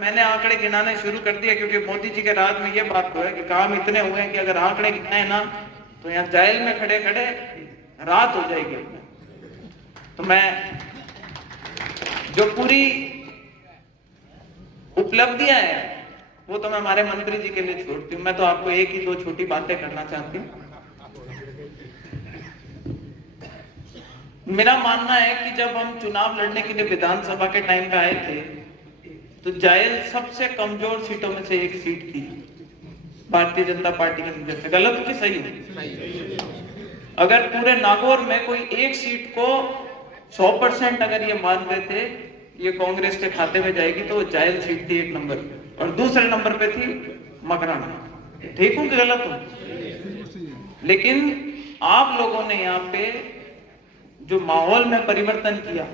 मैंने आंकड़े गिनाने शुरू कर दिए, क्योंकि मोदी जी के राज में ये बात तो है कि काम इतने हुए हैं कि अगर आंकड़े गिनाए ना तो यहाँ जेल में खड़े खड़े रात हो जाएगी। तो मैं जो पूरी उपलब्धियां हैं वो तो मैं हमारे मंत्री जी के लिए छोड़ती हूँ। मैं तो आपको एक ही दो छोटी बातें करना चाहती हूँ। मेरा मानना है कि जब हम चुनाव लड़ने के लिए विधानसभा के टाइम पे आए थे तो जायल सबसे कमजोर सीटों में से एक सीट थी भारतीय जनता पार्टी के नजर से। गलत हो कि सही हो? अगर पूरे नागौर में कोई एक सीट को 100% अगर ये मान रहे थे ये कांग्रेस के खाते में जाएगी तो वो जायल सीट थी एक नंबर पे, और दूसरे नंबर पे थी मकराना। ठीक हूं कि गलत हूं? लेकिन आप लोगों ने यहाँ पे जो माहौल में परिवर्तन किया,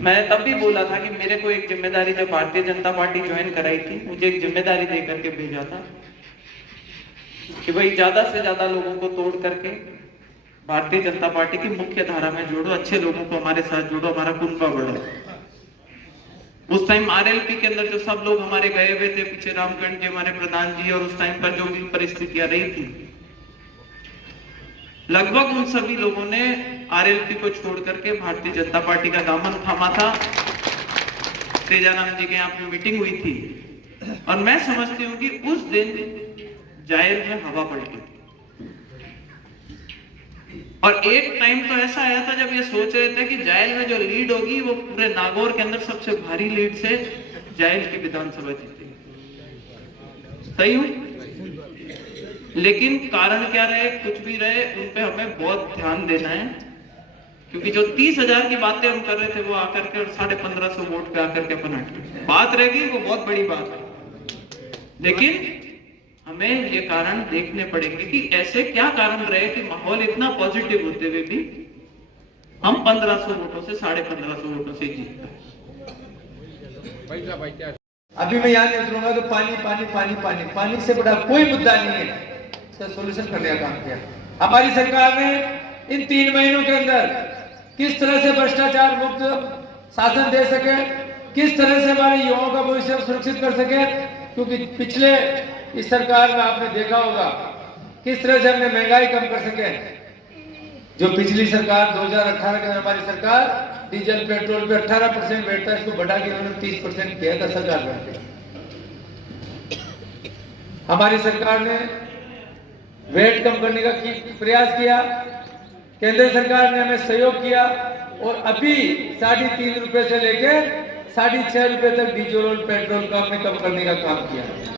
मैंने तब भी बोला था कि मेरे को एक जिम्मेदारी जब भारतीय जनता पार्टी ज्वाइन कराई थी, मुझे एक जिम्मेदारी दे करके भेजा था कि भाई ज्यादा से ज्यादा लोगों को तोड़ करके भारतीय जनता पार्टी की मुख्य धारा में जोड़ो, अच्छे लोगों को हमारे साथ जोड़ो, हमारा कुनबा बढ़ो। उस टाइम आरएलपी के अंदर जो सब लोग हमारे गए हुए थे, पीछे रामगढ़ जी हमारे प्रधान जी, और उस टाइम पर जो भी परिस्थितियां रही थी, लगभग उन सभी लोगों ने आरएलपी को छोड़ करके भारतीय जनता पार्टी का दामन थामा था। तेजाराम जी के यहाँ पे मीटिंग हुई थी और मैं समझती हूँ कि उस दिन जायल में हवा पलटी थी। और एक टाइम तो ऐसा आया था जब ये सोच रहे थे कि जायल में जो लीड होगी वो पूरे नागौर के अंदर सबसे भारी लीड से जायल की विधानसभा जीतेगी। सही हूं? लेकिन कारण क्या रहे, कुछ भी रहे, उन पे हमें बहुत ध्यान देना है, क्योंकि जो 30,000 की बातें हम कर रहे थे वो आकर के और 1550 वोट पे आकर के अपन हट बात रहेगी, वो बहुत बड़ी बात है। लेकिन हमें ये कारण देखने पड़ेंगे कि ऐसे क्या कारण रहे कि माहौल इतना पॉजिटिव होते हुए भी हम 1500 वोटों से 1550 वोटों से जीत पाए। अभी मैं यहाँ नहीं उतरूंगा तो पानी पानी पानी पानी पानी से बड़ा कोई मुद्दा नहीं है, इसका सोल्यूशन करने का काम किया हमारी सरकार ने। इन 3 महीनों के अंदर किस तरह से भ्रष्टाचार मुक्त शासन दे सके, किस तरह से हमारे युवाओं का भविष्य सुरक्षित कर सके, क्योंकि पिछले इस सरकार में आपने देखा होगा किस तरह से हमने महंगाई कम कर सके। जो पिछली सरकार 2018 के हमारी सरकार डीजल पेट्रोल पे 18% वेट था, इसको बढ़ा के उन्होंने 30% किया था सरकार में। हमारी सरकार ने वेट कम करने का प्रयास किया, केंद्र सरकार ने हमें सहयोग किया और अभी 3.5 रुपए से लेकर 6.5 रुपए तक डीजल और पेट्रोल का हमने कम करने का काम किया।